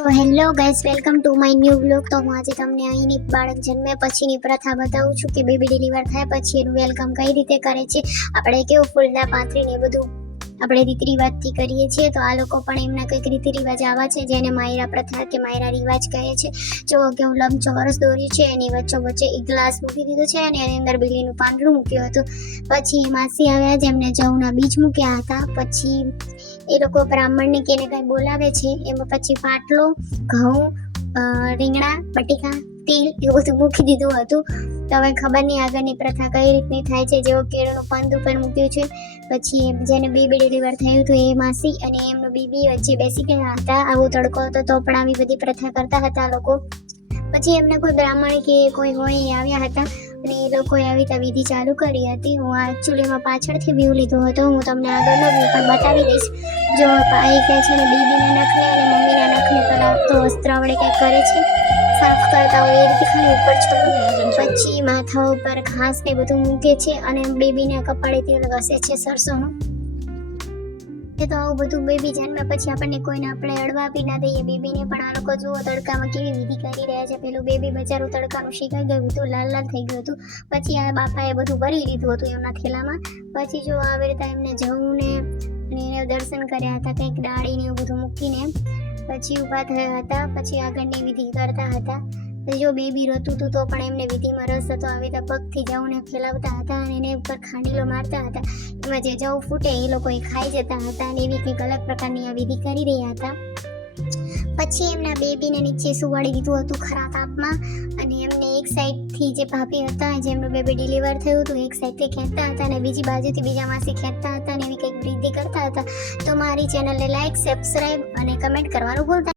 તો hello guys welcome to my new blog તો હું આજે તમને અહીંની બાળક જન્મે પછીની પ્રથા બતાવું છું કે બેબી ડિલિવર થાય પછી એનું વેલકમ કઈ રીતે કરે છે, આપણે કેવું ફૂલના પાથરીને બધું આપણે રીત રિવાજથી કરીએ છીએ. તો આ લોકો પણ એમના કંઈક રીતિ રિવાજ આવા છે જેને માયરા પ્રથા કે માયરા રિવાજ કહે છે. જો કે હું લંબચોરસ દોર્યું છે, એની વચ્ચે વચ્ચે એક ગ્લાસ મૂકી દીધો છે અને એની અંદર બીલીનું પાંદડું મૂક્યું હતું. પછી માસી આવ્યા, જેમને જવના બીજ મૂક્યા હતા. પછી એ લોકો બ્રાહ્મણને કેને કાંઈ બોલાવે છે, એમાં પછી પાટલો, ઘઉં રીંગણા, બટીકા, તેલ એવું બધું મૂકી દીધું હતું. તો હવે ખબર નહીં આગળની પ્રથા કઈ રીતની થાય છે, જેવો કેળનું પંદ ઉપર મૂક્યું છે. પછી જેને બેબી ડિલિવર થયું હતું એ માસી અને એમનું બીબી વચ્ચે બેસી ગયા હતા. આવો તડકો હતો તો પણ આવી બધી પ્રથા કરતા હતા લોકો. પછી એમને કોઈ બ્રાહ્મણ કે કોઈ હોય આવ્યા હતા. અને એ લોકોએ આવી રીતે વિધિ ચાલુ કરી હતી. હું આ એકચ્યુઅલીમાં પાછળથી વ્યૂ લીધો હતો. હું તમને આગળનો વ્યૂ પણ બતાવી દઈશ. જો એ કહે છે ને બીબીના નખને અને મમ્મીના નખને પેલા તો વસ્ત્ર વડે કંઈક કરે છે. સાફ કરતા હોય એ રીતે ખાલી ઉપર છોડો પછી માથા ઉપર ઘાસ ને બધું મૂકે છે અને બેબીના કપાળે તેલ ઘસે છે સરસોનું. એ તો આવું બધું બેબી જન્મે પછી આપણને કોઈને આપણે અડવા આપી ના દઈએ. બેબીને પણ આ લોકો જુઓ તડકામાં કેવી વિધિ કરી રહ્યા છે. પેલું બેબી બચારું તડકાનું શીખાઈ ગયું હતું, લાલ લાલ થઈ ગયું હતું. પછી આ બાપાએ બધું ભરી લીધું હતું એમના થેલામાં. પછી જો આવી રીતે એમને જવું ને એને દર્શન કર્યા હતા, કંઈક ડાળીને એવું બધું મૂકીને. પછી ઊભા થયા હતા, પછી આગળની વિધિ કરતા હતા. જો બેબી રોતું હતું તો પણ એમને વિધિમાં રસ હતો. આવી રીતે પગથી જવને ફેલાવતા હતા અને એને ઉપર ખાંડીલો મારતા હતા. એમાં જે જવ ફૂટે એ લોકો એ ખાઈ જતા હતા અને એવી કંઈક અલગ પ્રકારની આ વિધિ કરી રહ્યા હતા. પછી એમના બેબીને નીચે સુવાડી દીધું હતું ખરા તાપમાં અને એમને એક સાઈડથી જે ભાભી હતા જેમનું બેબી ડિલિવર થયું હતું, એક સાઈડથી ખેંચતા હતા અને બીજી બાજુથી બીજા માસી ખેંચતા હતા અને એવી કંઈક વૃદ્ધિ કરતા હતા. તો મારી ચેનલને લાઈક સબસ્ક્રાઈબ અને કમેન્ટ કરવાનું ભૂલતા